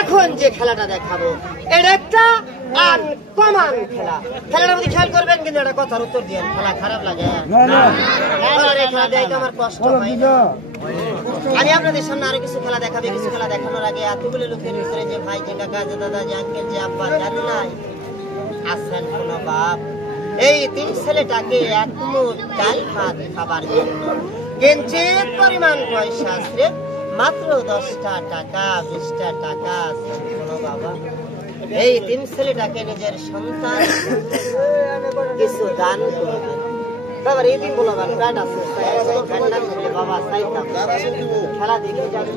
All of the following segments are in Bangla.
এখন যে খেলাটা দেখাবো এটা একটা আনকমন খেলা। খেলাটার মধ্যে খেয়াল করবেন, কিন্তু একটা কথার উত্তর দিয়ে খেলা খারাপ লাগে আমার কষ্ট হয়। আমি আপনাদের সামনে আরো কিছু খেলা দেখাবো। কিছু খেলা দেখানোর আগে এতগুলো লোকের ভিতরে যে ভাই, যে কাকা, যে দাদা, যে আঙ্কেল, যে আব্বা, জানি নাই আছেন কোন বাপ, এই তিন ছেলেটাকে এক মুঠ ডাল ভাত খাবার জন্য কিঞ্চিত পরিমাণ পয়সা স্রেফ মাত্র 10টা টাকা 20টা টাকা কোন বাবা এই তিন ছেলেটাকে নিজের সন্তান কিছু দান করবে। বাবার এই দিন বলো ব্যাট আছে, বাবা চাইতাম খেলা দেখে যাবে।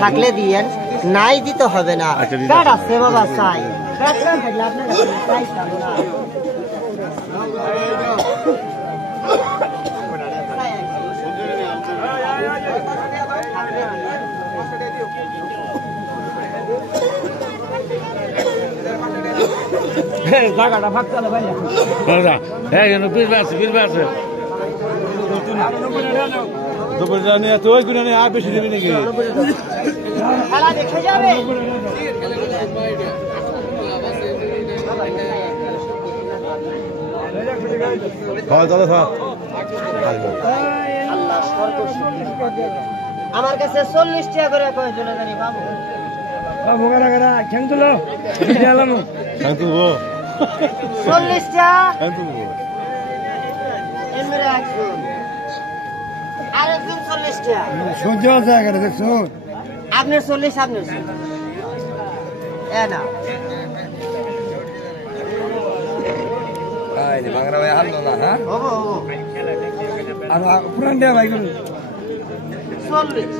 থাকলে দিয়েন, নাই দিতে হবে না। ব্যাট আছে বাবা, চাই জায়গাটা ভাগ চালে ভাই খেলা দেখে যাবে। আমার কাছে 40 টাকা করে কয়জনে জানি বাবু বাবু গারা গারা খেং তুলো দিলাম খেং তুলবো 40 টাকা খেং তুলবো এমরে রাখুন। আরেকজন 40 টাকা সহ্য জায়গা দেখছো আপনার 40 আপনার এ না আই বাংলা ভাই হাললো না। হ্যাঁ ওগো আর পুরান দে ভাই 40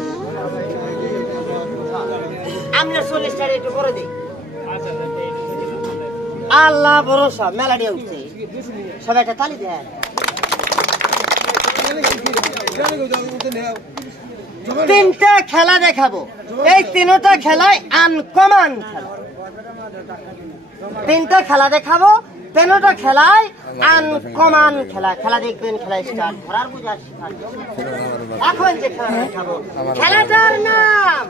আমরা 40 টাকা একটু করে দেই। আল্লাহ ভরসা মেলা দিয়ে উঠছে, সবাই একটা তালি দেন। তিনটা খেলা দেখাবো, এই তিনটা খেলায় আনকমন খেলা। তিনটা খেলা দেখাবো, তিনটা খেলায় আনকমন খেলা। খেলা দেখবেন, খেলা স্টার্ট করার বুঝার শিখার। এখন যে খেলা দেখাবো খেলাটার নাম,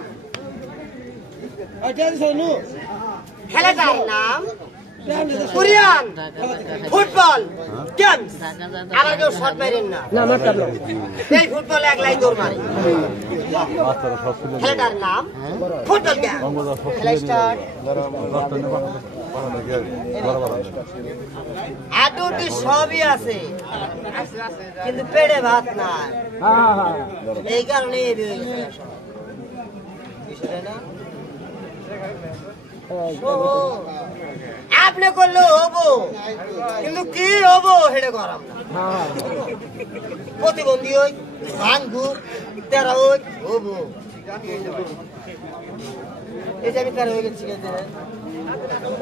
খেলাটার নাম কোরিয়ান ফুটবল গেমস। আবার কেউ শট মারেন না, এই ফুটবল একলাই দৌড় মারে। খেলাটার নাম ফুটবল গেম। খেলা স্টার্ট। আটুটি সবই আছে, কিন্তু পেটে ভাত নাই, এই কারণে আপনি করলে হবো, কিন্তু কি হবো সেটা করাম না। প্রতিবন্ধী হই, ভাঙ্গুর তেরা হই হবো। এই যে আমি তেরা হয়ে গেছি,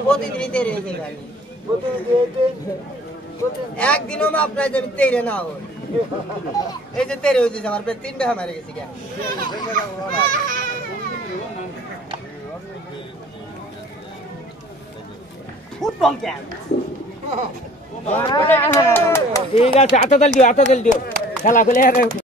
প্রতিদিনই তেরে হয়েছে গাড়ি, একদিনও না আপনার যে আমি তেরে না হই। এই যে তেরে হয়েছে আমার প্রায় 3 টাকা মারে গেছি। ফুটবল গেম ঠিক আছে, আতা তেল দিও খেলা করলে।